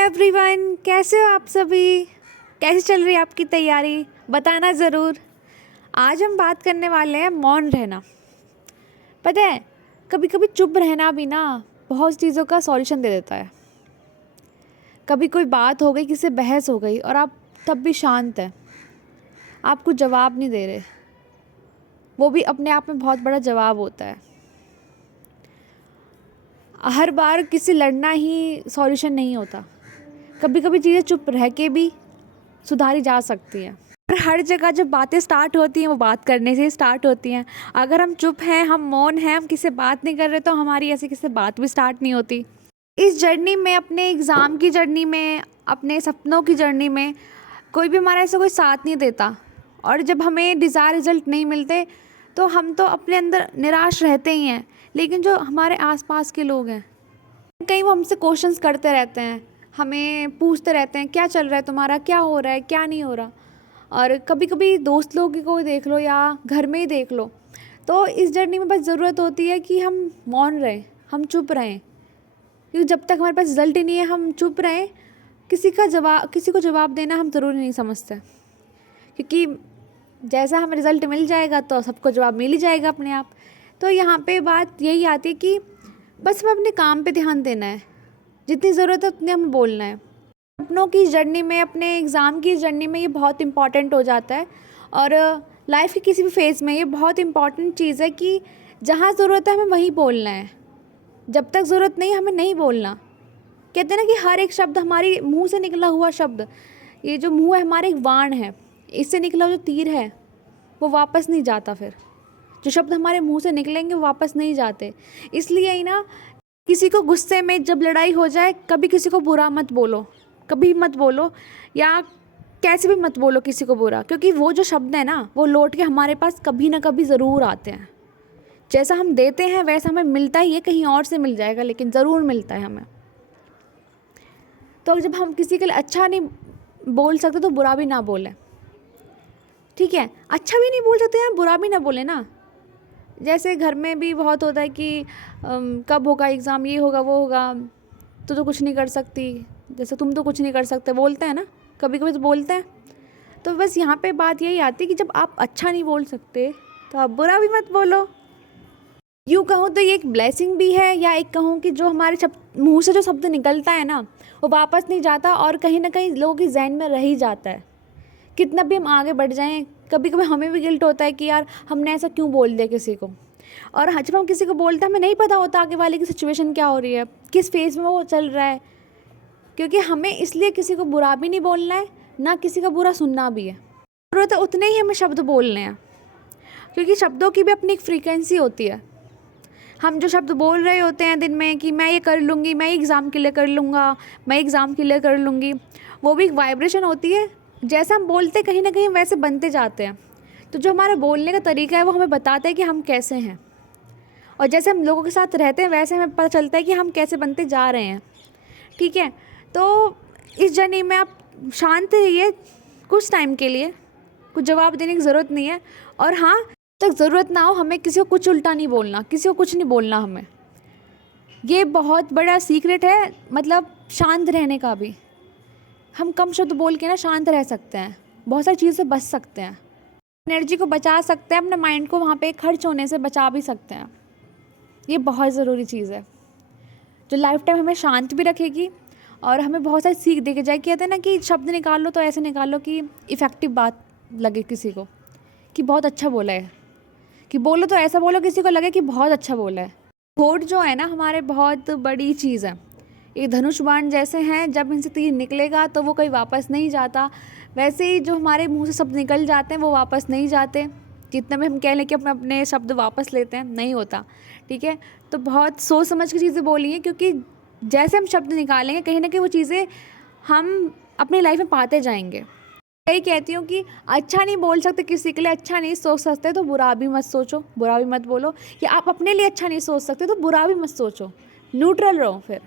Everyone, कैसे हो आप सभी? कैसी चल रही है आपकी तैयारी? बताना ज़रूर। आज हम बात करने वाले हैं मौन रहना। पता है, कभी कभी चुप रहना भी ना बहुत चीज़ों का सॉल्यूशन दे देता है। कभी कोई बात हो गई, किसी से बहस हो गई और आप तब भी शांत हैं, आप कुछ जवाब नहीं दे रहे, वो भी अपने आप में बहुत बड़ा जवाब होता है। हर बार किसी लड़ना ही सॉल्यूशन नहीं होता, कभी कभी चीज़ें चुप रह के भी सुधारी जा सकती हैं। और हर जगह जब बातें स्टार्ट होती हैं वो बात करने से ही स्टार्ट होती हैं। अगर हम चुप हैं, हम मौन हैं, हम किसी से बात नहीं कर रहे तो हमारी ऐसे किसी से बात भी स्टार्ट नहीं होती। इस जर्नी में, अपने एग्ज़ाम की जर्नी में, अपने सपनों की जर्नी में कोई भी हमारा ऐसा कोई साथ नहीं देता। और जब हमें डिज़ायर रिज़ल्ट नहीं मिलते तो हम तो अपने अंदर निराश रहते ही हैं, लेकिन जो हमारे आसपास के लोग हैं कहीं वो हमसे क्वेश्चंस करते रहते हैं, हमें पूछते रहते हैं क्या चल रहा है तुम्हारा, क्या हो रहा है, क्या नहीं हो रहा। और कभी कभी दोस्त लोग को देख लो या घर में ही देख लो, तो इस जर्नी में बस ज़रूरत होती है कि हम मौन रहें, हम चुप रहें। क्योंकि जब तक हमारे पास रिज़ल्ट ही नहीं है, हम चुप रहें। किसी को जवाब देना हम ज़रूरी नहीं समझते, क्योंकि जैसा हमें रिज़ल्ट मिल जाएगा तो सबको जवाब मिल ही जाएगा अपने आप। तो यहाँ पे बात यही आती है कि बस हमें अपने काम पे ध्यान देना है, जितनी ज़रूरत है उतने हमें बोलना है। अपनों की जर्नी में, अपने एग्ज़ाम की जर्नी में ये बहुत इम्पॉर्टेंट हो जाता है। और लाइफ के किसी भी फेज़ में ये बहुत इम्पॉर्टेंट चीज़ है कि जहाँ ज़रूरत है हमें वहीं बोलना है, जब तक ज़रूरत नहीं हमें नहीं बोलना। कहते हैं ना कि हर एक शब्द, हमारी मुंह से निकला हुआ शब्द, ये जो मुंह है हमारे एक बाण है, इससे निकला जो तीर है वो वापस नहीं जाता। फिर जो शब्द हमारे मुंह से निकलेंगे वो वापस नहीं जाते। इसलिए ही ना, किसी को गुस्से में जब लड़ाई हो जाए, कभी किसी को बुरा मत बोलो, कभी मत बोलो, या कैसे भी मत बोलो किसी को बुरा, क्योंकि वो जो शब्द है ना वो लौट के हमारे पास कभी ना कभी ज़रूर आते हैं। जैसा हम देते हैं वैसा हमें मिलता ही है, कहीं और से मिल जाएगा लेकिन ज़रूर मिलता है हमें। तो जब हम किसी के लिए अच्छा नहीं बोल सकते तो बुरा भी ना बोलें, ठीक है? अच्छा भी नहीं बोल सकते हैं, बुरा भी ना बोलें ना। जैसे घर में भी बहुत होता है कि कब होगा एग्ज़ाम, ये होगा वो होगा, तो कुछ नहीं कर सकती, जैसे तुम तो कुछ नहीं कर सकते, बोलते हैं ना, कभी कभी तो बोलते हैं। तो बस यहाँ पे बात यही आती है कि जब आप अच्छा नहीं बोल सकते तो आप बुरा भी मत बोलो। यूँ कहूँ तो ये एक ब्लेसिंग भी है, या एक कहूँ कि जो हमारे मुँह से जो शब्द निकलता है ना वो वापस नहीं जाता और कहीं ना कहीं लोगों के जहन में रह ही जाता है। कितना भी हम आगे बढ़ जाएं, कभी कभी हमें भी गिल्ट होता है कि यार हमने ऐसा क्यों बोल दिया किसी को। और जब हम किसी को बोलते हैं हमें नहीं पता होता आगे वाले की सिचुएशन क्या हो रही है, किस फेज़ में वो चल रहा है। क्योंकि हमें इसलिए किसी को बुरा भी नहीं बोलना है, ना किसी का बुरा सुनना भी है। ज़रूरत है उतने ही हमें शब्द बोलने हैं, क्योंकि शब्दों की भी अपनी एक फ्रीक्वेंसी होती है। हम जो शब्द बोल रहे होते हैं दिन में कि मैं ये कर लूँगी, मैं एग्ज़ाम के लिए कर लूँगा, मैं एग्ज़ाम के लिए कर लूँगी, वो भी एक वाइब्रेशन होती है। जैसा हम बोलते कहीं ना कहीं वैसे बनते जाते हैं। तो जो हमारा बोलने का तरीका है वो हमें बताता है कि हम कैसे हैं, और जैसे हम लोगों के साथ रहते हैं वैसे हमें पता चलता है कि हम कैसे बनते जा रहे हैं, ठीक है? तो इस जर्नी में आप शांत रहिए कुछ टाइम के लिए, कुछ जवाब देने की ज़रूरत नहीं है। और हाँ, तक ज़रूरत ना हो हमें किसी को कुछ उल्टा नहीं बोलना, किसी को कुछ नहीं बोलना हमें। ये बहुत बड़ा सीक्रेट है, मतलब शांत रहने का भी। हम कम शब्द बोल के ना शांत रह सकते हैं, बहुत सारी चीज़ों से बच सकते हैं, एनर्जी को बचा सकते हैं, अपने माइंड को वहाँ पे खर्च होने से बचा भी सकते हैं। ये बहुत ज़रूरी चीज़ है जो लाइफ टाइम हमें शांत भी रखेगी और हमें बहुत सारी सीख दे के जाए। कहते हैं ना कि शब्द निकाल लो तो ऐसे निकाल लो कि इफ़ेक्टिव बात लगे किसी को, कि बहुत अच्छा बोला है, कि बोलो तो ऐसा बोलो किसी को लगे कि बहुत अच्छा बोला है। होठ जो है ना हमारे बहुत बड़ी चीज़ है, ये धनुष बाण जैसे हैं, जब इनसे तीर निकलेगा तो वो कहीं वापस नहीं जाता। वैसे ही जो हमारे मुंह से शब्द निकल जाते हैं वो वापस नहीं जाते। जितना भी हम कह लें कि अपने अपने शब्द वापस लेते हैं, नहीं होता, ठीक है? तो बहुत सोच समझ के चीज़ें बोली हैं, क्योंकि जैसे हम शब्द निकालेंगे कहीं ना कहीं वो चीज़ें हम अपनी लाइफ में पाते जाएंगे। यही कहती हूँ कि अच्छा नहीं बोल सकते किसी के लिए, अच्छा नहीं सोच सकते तो बुरा भी मत सोचो, बुरा भी मत बोलो। या आप अपने लिए अच्छा नहीं सोच सकते तो बुरा भी मत सोचो, न्यूट्रल रहो फिर।